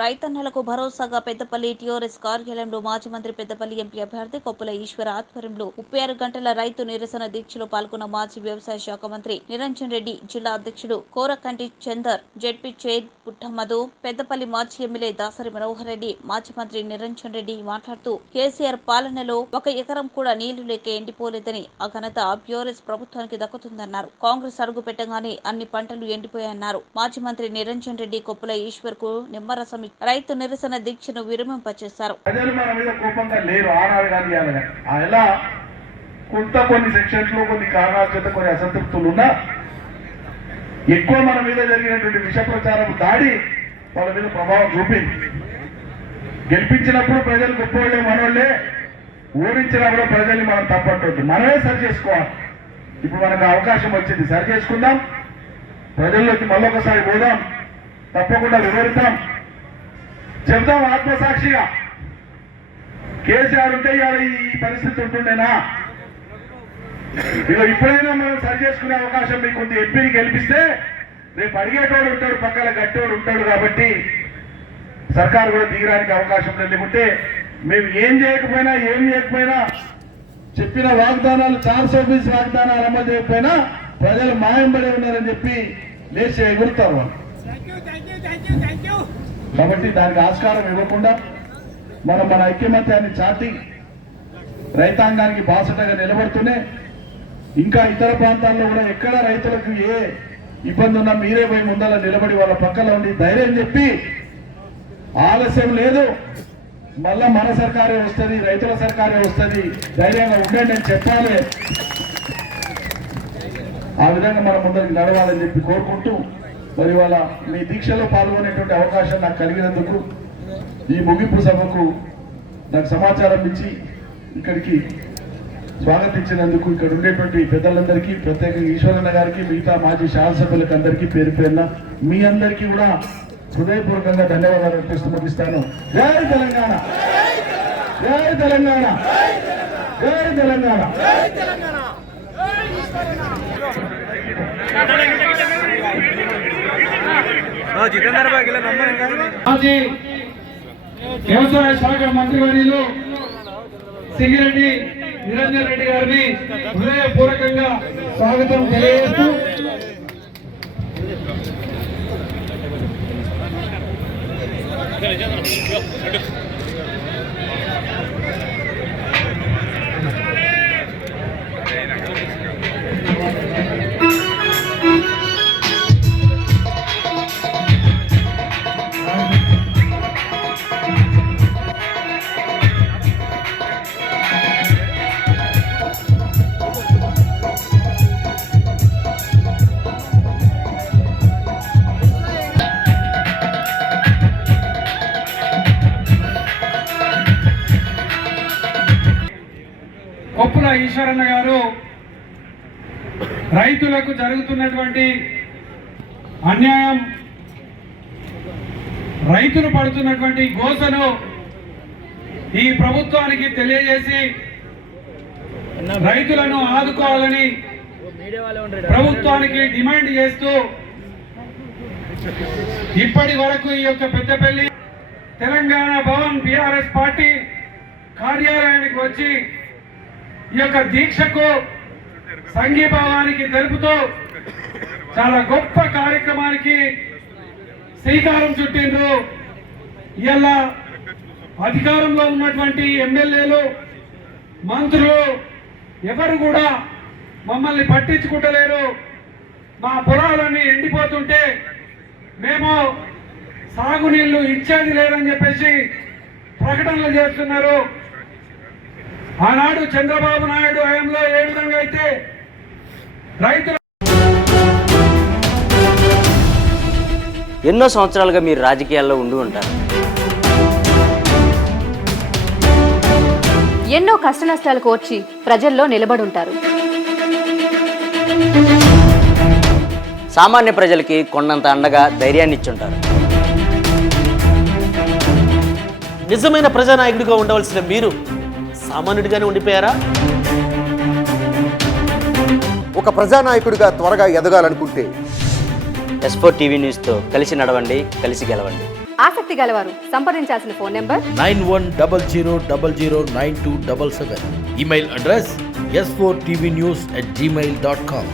రైతన్నలకు భరోసాగా పెద్దపల్లి టీఆర్ఎస్ కార్యాలయంలో మాజీ మంత్రి పెద్దపల్లి ఎంపీ అభ్యర్థి కొప్పుల ఈశ్వర్ ఆధ్వర్యంలో 36 గంటల రైతు నిరసన దీక్షలో పాల్గొన్న మాజీ వ్యవసాయ శాఖ మంత్రి నిరంజన్ రెడ్డి, జిల్లా అధ్యక్షుడు కోరకంటి చందర్, జెడ్పీ చైర్ పుట్టమధు, పెద్దపల్లి మాజీ ఎమ్మెల్యే దాసరి మనోహర్ రెడ్డి, మాజీ మంత్రి నిరంజన్ రెడ్డి మాట్లాడుతూ కేసీఆర్ పాలనలో 1 ఎకరం కూడా నీళ్లు లేక ఎండిపోలేదని, ఆ ఘనత టీఆర్ఎస్ ప్రభుత్వానికి దక్కుతుందన్నారు. కాంగ్రెస్ అడుగు పెట్టగానే అన్ని పంటలు ఎండిపోయాయన్నారు. మాజీ మంత్రి నిరంజన్ రెడ్డి కొప్పుల ఈశ్వర్ కు నిమ్మరసం రైతు నిరసన దీక్షను విరమింపచేశారు. ప్రజలు మన మీద కోపంగా లేరు, ఆనాడు కానీ అలా కొన్ని సెక్షన్స్ లో కొన్ని కారణాల చేత కొన్ని అసంతృప్తులు ఉన్నా ఎక్కువ మన మీద జరిగినటువంటి విష ప్రచారం దాడి వాళ్ళ మీద ప్రభావం చూపింది. గెలిపించినప్పుడు ప్రజలు గొప్పవాళ్లే, మనోళ్లే, ఓడించినప్పుడు ప్రజల్ని మనం తప్పట్టొద్దు, మనమే సరి చేసుకోవాలి. ఇప్పుడు మనకు అవకాశం వచ్చింది, సరి చేసుకుందాం, ప్రజల్లోకి మళ్ళొకసారి పోదాం, తప్పకుండా వివరిద్దాం, చెప్దాం ఆత్మసాక్షిగా. కేసీఆర్ ఉంటే ఇవాళ ఈ పరిస్థితి ఉంటుండేనా? ఇక ఇప్పుడైనా మనం సరి చేసుకునే అవకాశం మీకు ఉంది. ఎంపీని గెలిపిస్తే రేపు అడిగేటోడు ఉంటాడు, పక్కన గట్టోడు ఉంటాడు. కాబట్టి సర్కారు కూడా దిగడానికి అవకాశం లేదు. లేకుంటే మేము ఏం చేయకపోయినా చెప్పిన వాగ్దానాలు 420 వాగ్దానాలు అమలు చేయకపోయినా ప్రజలు మాయం పడి ఉన్నారని చెప్పి లేచి ఎగురుతారు వాళ్ళు. కాబట్టి దానికి ఆస్కారం ఇవ్వకుండా మనం మన ఐక్యమత్యాన్ని చాటి రైతాంగానికి బాసటగా నిలబడుతూనే ఇంకా ఇతర ప్రాంతాల్లో కూడా ఎక్కడ రైతులకు ఏ ఇబ్బంది ఉన్నా మీరే పోయి ముందర నిలబడి వాళ్ళ పక్కన ఉండి ధైర్యం చెప్పి, ఆలస్యం లేదు, మళ్ళా మన సర్కారే వస్తుంది, రైతుల సర్కారే వస్తుంది, ధైర్యంగా ఉండండి అని చెప్పాలి. ఆ విధంగా మనం ముందరికి నడవాలని చెప్పి కోరుకుంటూ, మరి వాళ్ళ మీ దీక్షలో పాల్గొనేటువంటి అవకాశం నాకు కలిగినందుకు, ఈ ముగింపు సభకు నాకు సమాచారం ఇచ్చి ఇక్కడికి స్వాగతించినందుకు ఇక్కడ ఉండేటువంటి పెద్దలందరికీ, ప్రత్యేకంగా ఈశ్వరన్న గారికి, మిగతా మాజీ శాసనసభ్యులకు అందరికీ పేరు పేరున మీ అందరికీ కూడా హృదయపూర్వకంగా ధన్యవాదాలు అర్పిస్తూ ముగిస్తాను. జై తెలంగాణ, జై తెలంగాణ, జై తెలంగాణ. మాజీ వ్యవసాయ శాఖ మంత్రివర్యులు సింగిరెడ్డి నిరంజన్ రెడ్డి గారిని హృదయపూర్వకంగా స్వాగతం తెలియజేస్తూ కొప్పుల ఈశ్వరన్న గారు రైతులకు జరుగుతున్నటువంటి అన్యాయం, రైతులు పడుతున్నటువంటి గోసను ఈ ప్రభుత్వానికి తెలియజేసి రైతులను ఆదుకోవాలని ప్రభుత్వానికి డిమాండ్ చేస్తూ ఇప్పటి వరకు ఈ యొక్క పెద్దపల్లి తెలంగాణ భవన్ టీఆర్ఎస్ పార్టీ కార్యాలయానికి వచ్చి ఈ యొక్క దీక్షకు సంఘీభావానికి తెలుపుతూ చాలా గొప్ప కార్యక్రమానికి శ్రీకారం చుట్టిండ్రు. ఇలా అధికారంలో ఉన్నటువంటి ఎమ్మెల్యేలు, మంత్రులు ఎవరు కూడా మమ్మల్ని పట్టించుకుంటలేరు. మా పొలాలన్నీ ఎండిపోతుంటే మేము సాగునీళ్లు ఇచ్చేది లేదని చెప్పేసి ప్రకటనలు చేస్తున్నారు. ఆనాడు చంద్రబాబు నాయుడు హయాంలో ఏ విధంగా అయితే రైతులు ఎన్నో సంవత్సరాలుగా మీరు రాజకీయాల్లో ఉండి ఉంటారు. ఎన్నో కష్టనష్టాలు కోర్చి ప్రజల్లో నిలబడి ఉంటారు. సామాన్య ప్రజలకి కొండంత అండగా ధైర్యాన్ని ఇచ్చుంటారు. నిజమైన ప్రజానాయకుడిగా ఉండవలసిన మీరు సామాన్యుడిగానే ఉండిపోయారా? ఒక ప్రజానాయకుడిగా త్వరగా ఎదగాలనుకుంటే S4 టీవీ న్యూస్తో కలిసి నడవండి, కలిసి గెలవండి. ఆసక్తి గలవారు సంప్రదించాల్సిన phone number 9100009277. Email address s4tvnews@gmail.com.